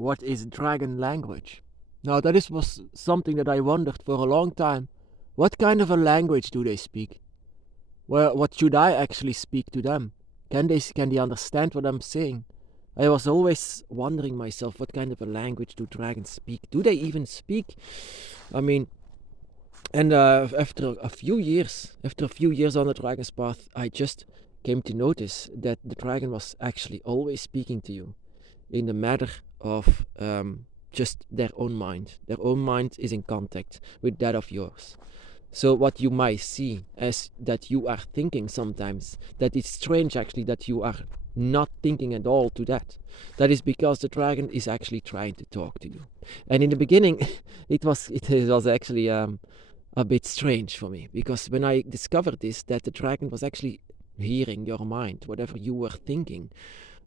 what is dragon language? Now was something that I wondered for a long time. What kind of a language do they speak? Well, what should I actually speak to them? Can they understand what I'm saying? I was always wondering myself, what kind of a language do dragons speak? Do they even speak? I mean, and after a few years on the dragon's path, I just came to notice that the dragon was actually always speaking to you in the matter of just their own mind. Their own mind is in contact with that of yours. So what you might see as that you are thinking sometimes, that it's strange actually that you are not thinking at all to that. That is because the dragon is actually trying to talk to you. And in the beginning, it was actually a bit strange for me, because when I discovered this, that the dragon was actually hearing your mind, whatever you were thinking.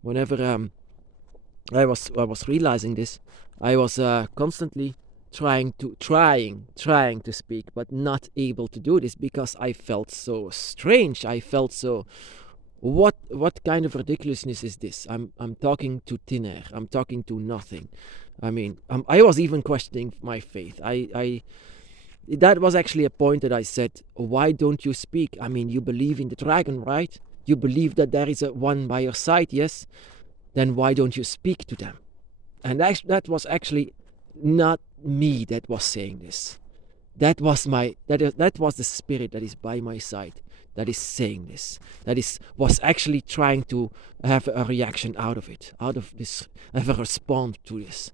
Whenever I was realizing this, I was constantly trying to speak, but not able to do this because I felt so strange. I felt so, what kind of ridiculousness is this? I'm talking to thin air. I'm talking to nothing. I mean, I was even questioning my faith. That was actually a point that I said, why don't you speak? I mean, you believe in the dragon, right? You believe that there is a one by your side, yes? Then why don't you speak to them? And that was actually not me that was saying this. That was the spirit that is by my side, that is saying this. Was actually trying to have a reaction out of this, have a response to this.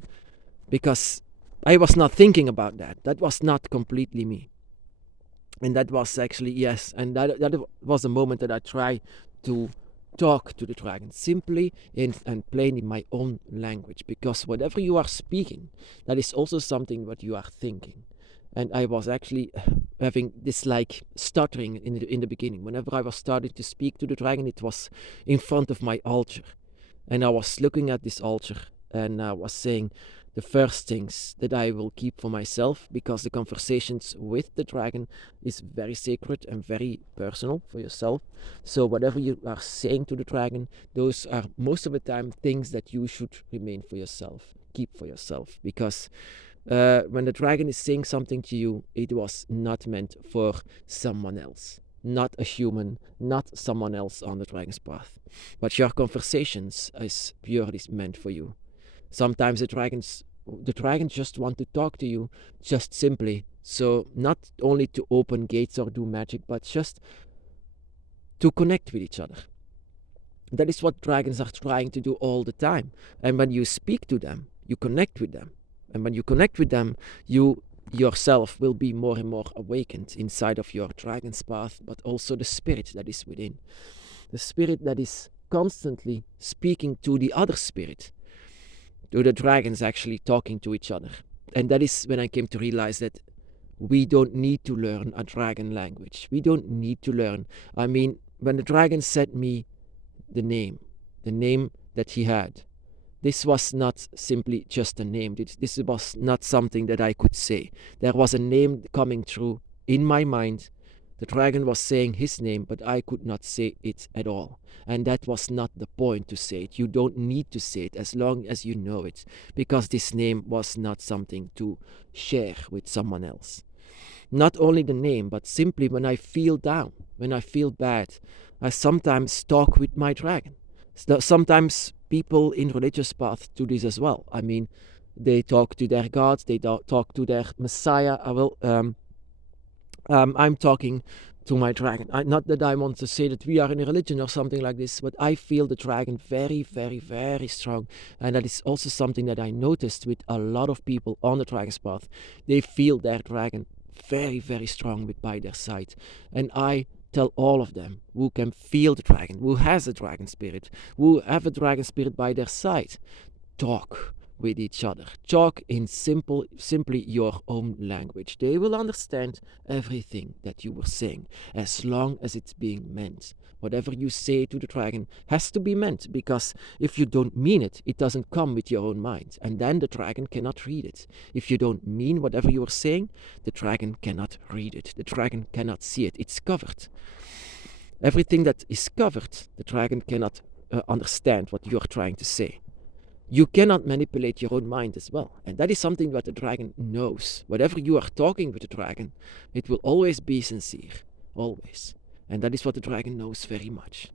Because I was not thinking about that. That was not completely me. And that was actually, yes, and that was a moment that I tried to talk to the dragon simply and plain in my own language, because whatever you are speaking, that is also something what you are thinking. And I was actually having this like stuttering in the beginning. Whenever I was starting to speak to the dragon, it was in front of my altar, and I was looking at this altar and I was saying the first things that I will keep for myself, because the conversations with the dragon is very sacred and very personal for yourself. So whatever you are saying to the dragon, those are most of the time things that you should remain for yourself, keep for yourself, because when the dragon is saying something to you, it was not meant for someone else, not a human, not someone else on the dragon's path, but your conversations is purely meant for you. Sometimes the dragons just want to talk to you, just simply, so not only to open gates or do magic, but just to connect with each other. That is what dragons are trying to do all the time. And when you speak to them, you connect with them. And when you connect with them, you yourself will be more and more awakened inside of your dragon's path, but also the spirit that is within. The spirit that is constantly speaking to the other spirit. To the dragons actually talking to each other. And that is when I came to realize that we don't need to learn a dragon language. We don't need to learn. I mean, when the dragon said me the name that he had, this was not simply just a name. This was not something that I could say. There was a name coming through in my mind. The dragon was saying his name, but I could not say it at all. And that was not the point to say it. You don't need to say it as long as you know it, because this name was not something to share with someone else. Not only the name, but simply when I feel down, when I feel bad, I sometimes talk with my dragon. Sometimes people in religious path do this as well. I mean, they talk to their gods, they talk to their messiah. I'm talking to my dragon. Not that I want to say that we are in a religion or something like this, but I feel the dragon very, very, very strong. And that is also something that I noticed with a lot of people on the dragon's path. They feel their dragon very, very strong by their side. And I tell all of them who can feel the dragon, who has a dragon spirit, who have a dragon spirit by their side, talk with each other. Talk in simply your own language. They will understand everything that you were saying, as long as it's being meant. Whatever you say to the dragon has to be meant, because if you don't mean it, it doesn't come with your own mind, and then the dragon cannot read it. If you don't mean whatever you are saying, the dragon cannot read it. The dragon cannot see it. It's covered. Everything that is covered, the dragon cannot understand what you are trying to say. You cannot manipulate your own mind as well. And that is something that the dragon knows. Whatever you are talking with the dragon, it will always be sincere. Always. And that is what the dragon knows very much.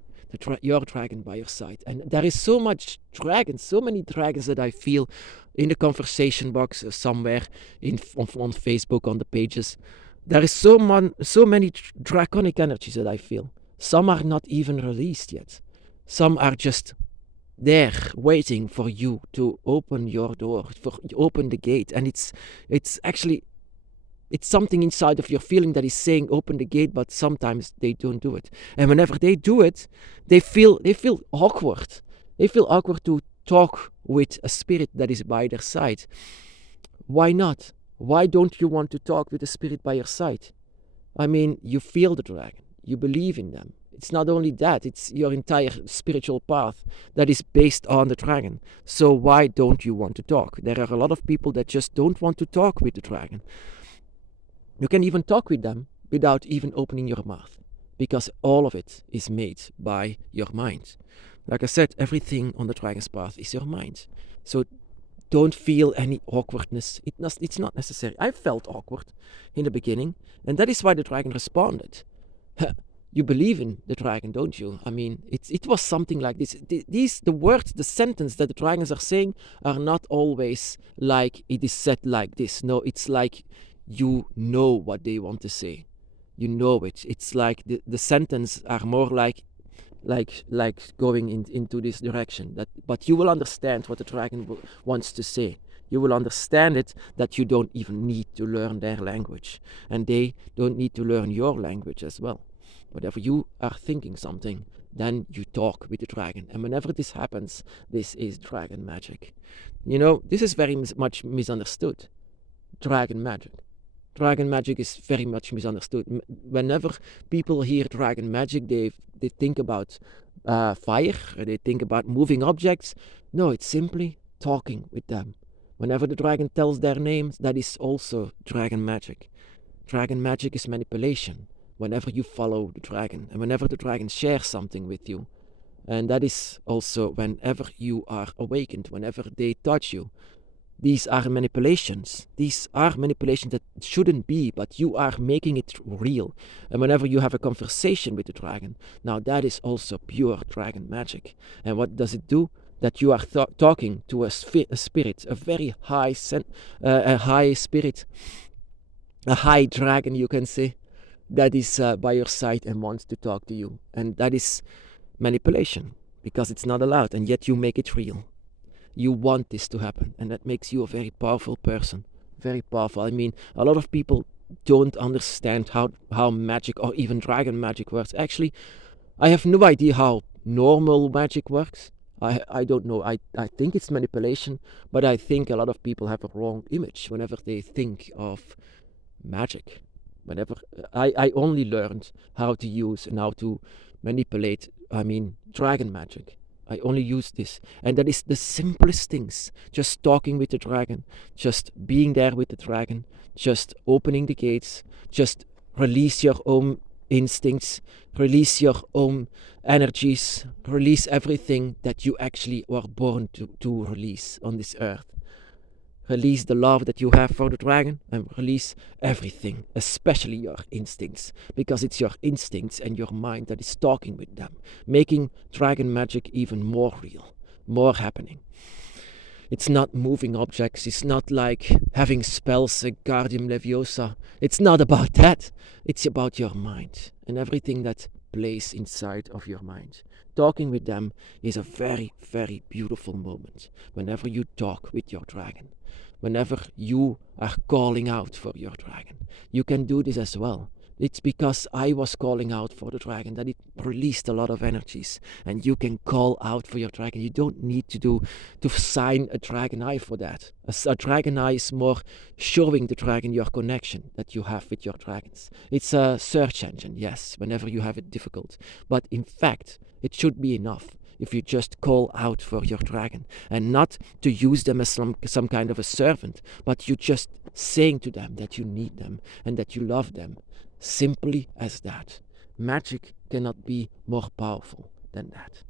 Your dragon by your side. And there is so much dragons, so many dragons that I feel in the conversation box somewhere on Facebook, on the pages. There is so many draconic energies that I feel. Some are not even released yet. Some are just there waiting for you to open your door, for open the gate. And it's actually, it's something inside of your feeling that is saying open the gate, but sometimes they don't do it. And whenever they do it, they feel awkward. They feel awkward to talk with a spirit that is by their side. Why not? Why don't you want to talk with a spirit by your side? I mean, you feel the dragon. You believe in them. It's not only that, it's your entire spiritual path that is based on the dragon. So why don't you want to talk? There are a lot of people that just don't want to talk with the dragon. You can even talk with them without even opening your mouth, because all of it is made by your mind. Like I said, everything on the dragon's path is your mind. So don't feel any awkwardness. It's not necessary. I felt awkward in the beginning, and that is why the dragon responded. You believe in the dragon, don't you? I mean, it was something like this. The words, the sentence that the dragons are saying are not always like it is said like this. No, it's like you know what they want to say. You know it. It's like the sentence are more like going into this direction. But you will understand what the dragon wants to say. You will understand it, that you don't even need to learn their language. And they don't need to learn your language as well. Whatever you are thinking something, then you talk with the dragon. And whenever this happens, this is dragon magic. You know, this is very much misunderstood. Dragon magic. Dragon magic is very much misunderstood. Whenever people hear dragon magic, they think about fire, or they think about moving objects. No, it's simply talking with them. Whenever the dragon tells their names, that is also dragon magic. Dragon magic is manipulation. Whenever you follow the dragon, and whenever the dragon shares something with you. And that is also whenever you are awakened, whenever they touch you. These are manipulations. These are manipulations that shouldn't be, but you are making it real. And whenever you have a conversation with the dragon, now that is also pure dragon magic. And what does it do? That you are talking to a spirit, a very high a high spirit, a high dragon, you can say, that is by your side and wants to talk to you. And that is manipulation, because it's not allowed, and yet you make it real. You want this to happen, and that makes you a very powerful person. Very powerful. I mean, a lot of people don't understand how magic or even dragon magic works. Actually, I have no idea how normal magic works. I don't know. I think it's manipulation, but I think a lot of people have a wrong image whenever they think of magic. Whenever I only learned how to use and how to manipulate, dragon magic. I only use this. And that is the simplest things. Just talking with the dragon. Just being there with the dragon. Just opening the gates. Just release your own instincts. Release your own energies. Release everything that you actually were born to release on this earth. Release the love that you have for the dragon, and release everything, especially your instincts, because it's your instincts and your mind that is talking with them, making dragon magic even more real, more happening. It's not moving objects, it's not like having spells, Guardium Leviosa. It's not about that. It's about your mind and everything that plays inside of your mind. Talking with them is a very, very beautiful moment whenever you talk with your dragon. Whenever you are calling out for your dragon. You can do this as well. It's because I was calling out for the dragon that it released a lot of energies. And you can call out for your dragon. You don't need to sign a dragon eye for that. A dragon eye is more showing the dragon your connection that you have with your dragons. It's a search engine, yes, whenever you have it difficult. But in fact, it should be enough if you just call out for your dragon, and not to use them as some kind of a servant, but you just saying to them that you need them and that you love them. Simply as that. Magic cannot be more powerful than that.